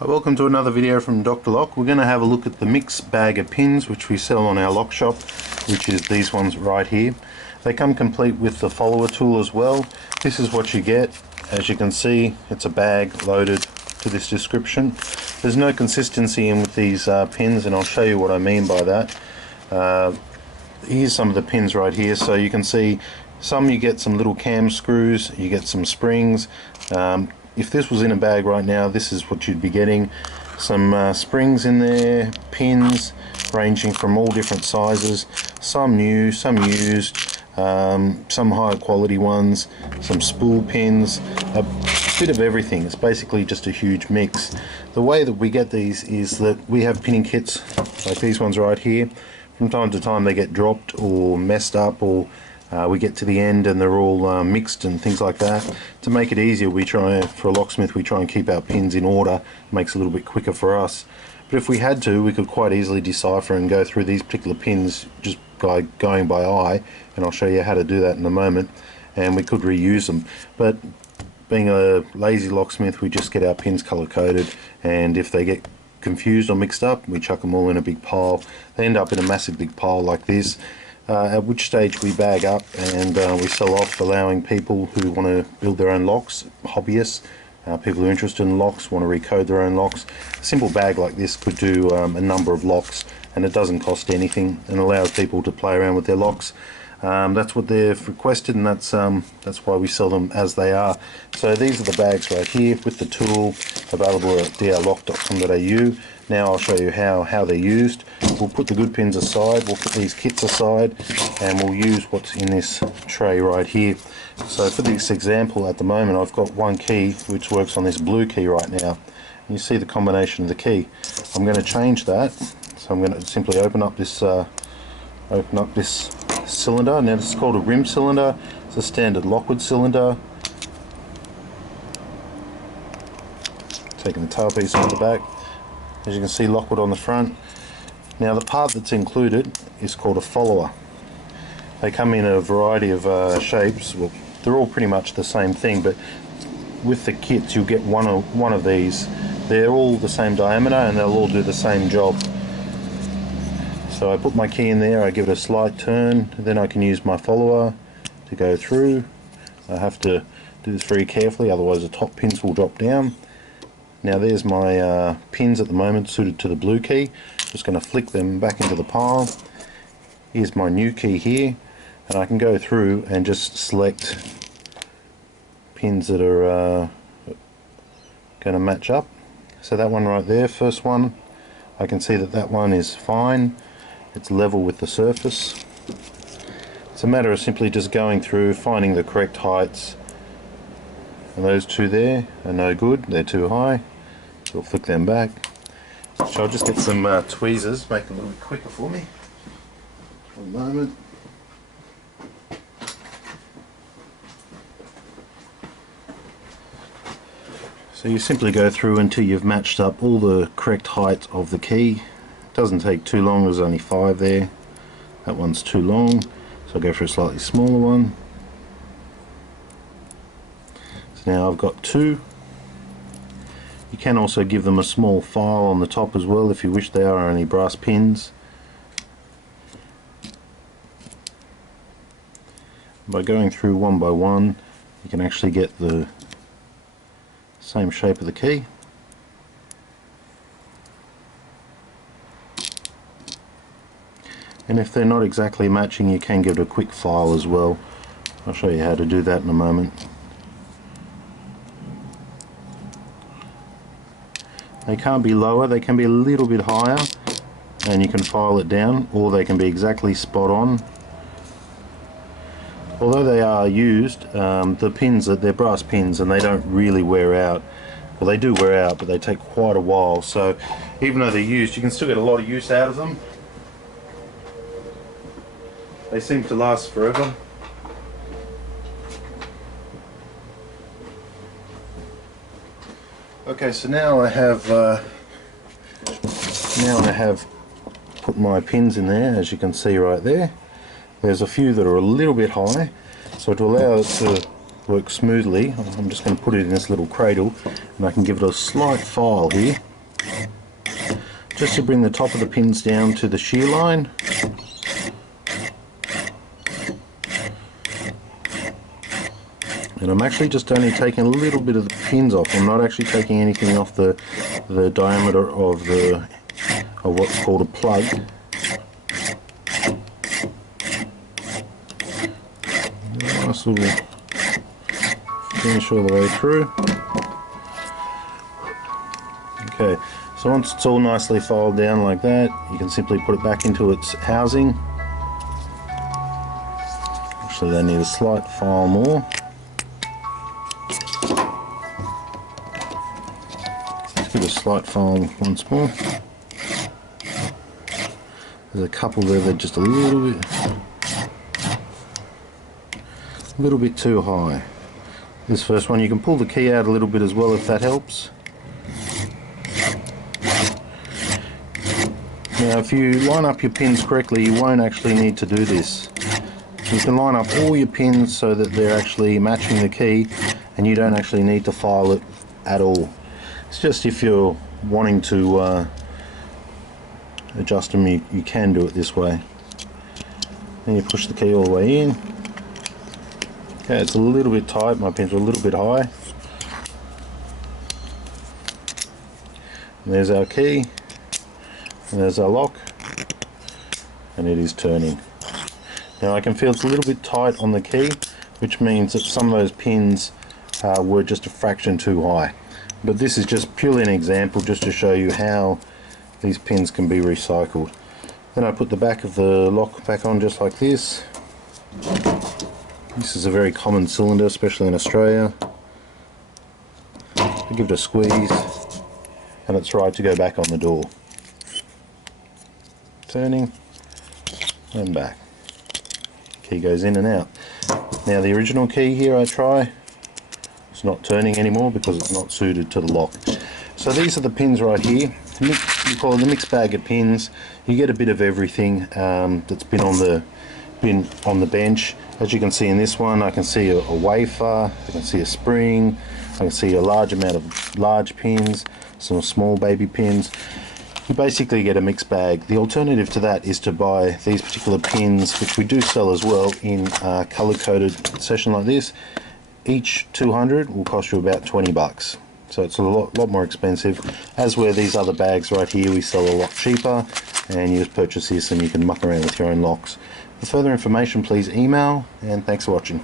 Welcome to another video from Dr. Lock. We're going to have a look at the mixed bag of pins which we sell on our lock shop, which is these ones right here. They come complete with the follower tool as well. This is what you get. As you can see, it's a bag loaded to this description. There's no consistency in with these pins, and I'll show you what I mean by that. Here's some of the pins right here. So you can see some you get some little cam screws, you get some springs. If this was in a bag right now, this is what you'd be getting. Some springs in there, pins ranging from all different sizes, some new, some used, some higher quality ones, some spool pins, a bit of everything. It's basically just a huge mix. The way that we get these is that we have pinning kits like these ones right here. From time to time they get dropped or messed up, or we get to the end and they're all mixed and things like that. To make it easier, we try, for a locksmith, we try and keep our pins in order. It makes it a little bit quicker for us. But if we had to, we could quite easily decipher and go through these particular pins just by going by eye, and I'll show you how to do that in a moment, and we could reuse them. But being a lazy locksmith, we just get our pins color coded, and if they get confused or mixed up, we chuck them all in a big pile. They end up in a massive big pile like this. At which stage we bag up and we sell off, allowing people who want to build their own locks, hobbyists, people who are interested in locks, want to recode their own locks. A simple bag like this could do a number of locks, and it doesn't cost anything and allows people to play around with their locks. That's what they've requested, and that's why we sell them as they are. So these are the bags right here with the tool, available at drlock.com.au. Now I'll show you how they're used. We'll put the good pins aside, we'll put these kits aside, and we'll use what's in this tray right here. So for this example, at the moment I've got one key which works on this blue key right now. You see the combination of the key. I'm going to change that, so I'm going to simply open up this cylinder. Now this is called a rim cylinder. It's a standard Lockwood cylinder. Taking the tailpiece off the back. As you can see, Lockwood on the front. Now the part that's included is called a follower. They come in a variety of shapes. Well, they're all pretty much the same thing, but with the kits you'll get one of these. They're all the same diameter and they'll all do the same job. So I put my key in there, I give it a slight turn, then I can use my follower to go through. I have to do this very carefully, otherwise the top pins will drop down. Now there's my pins at the moment suited to the blue key. Just going to flick them back into the pile. Here's my new key here, and I can go through and just select pins that are going to match up. So that one right there, first one, I can see that that one is fine. It's level with the surface. It's a matter of simply just going through, finding the correct heights. And those two there are no good, they're too high, so we'll flick them back. So I'll just get some tweezers, make it a little bit quicker for me. One moment. So you simply go through until you've matched up all the correct height of the key. It doesn't take too long, there's only 5 there. That one's too long, so I'll go for a slightly smaller one. Now I've got 2. You can also give them a small file on the top as well if you wish. They are only brass pins. By going through one by one, you can actually get the same shape of the key. And if they're not exactly matching, you can give it a quick file as well. I'll show you how to do that in a moment. They can't be lower, they can be a little bit higher, and you can file it down, or they can be exactly spot on. Although they are used, the pins, they're brass pins and they don't really wear out. Well, they do wear out, but they take quite a while, so even though they're used, you can still get a lot of use out of them. They seem to last forever. Okay, so now I have put my pins in there, as you can see right there. There's a few that are a little bit high, so to allow it to work smoothly, I'm just going to put it in this little cradle, and I can give it a slight file here. just to bring the top of the pins down to the shear line. And I'm actually just only taking a little bit of the pins off. I'm not actually taking anything off the diameter of what's called a plug. Nice little finish all the way through. Okay, so once it's all nicely filed down like that, you can simply put it back into its housing. Actually, they need a slight file more. Let's give it a slight file once more. There's a couple there that are just a little bit too high. This first one, you can pull the key out a little bit as well if that helps. Now if you line up your pins correctly, you won't actually need to do this. You can line up all your pins so that they're actually matching the key, and you don't actually need to file it at all. It's just if you're wanting to adjust them, you can do it this way. Then you push the key all the way in. Okay, it's a little bit tight, my pins are a little bit high. And there's our key, and there's our lock, and it is turning. Now I can feel it's a little bit tight on the key, which means that some of those pins were just a fraction too high. But this is just purely an example just to show you how these pins can be recycled. Then I put the back of the lock back on just like this. This is a very common cylinder, especially in Australia. I give it a squeeze and it's right to go back on the door. Turning and back. Key goes in and out. Now the original key here I try, it's not turning anymore because it's not suited to the lock. So these are the pins right here. You call it the mixed bag of pins. You get a bit of everything that's been on the bench. As you can see in this one, I can see a wafer, I can see a spring, I can see a large amount of large pins, some small baby pins. You basically get a mixed bag. The alternative to that is to buy these particular pins, which we do sell as well in a color-coded session like this. Each 200 will cost you about 20 bucks. So it's a lot more expensive. As where these other bags right here, we sell a lot cheaper, and you just purchase this and you can muck around with your own locks. For further information, please email, and thanks for watching.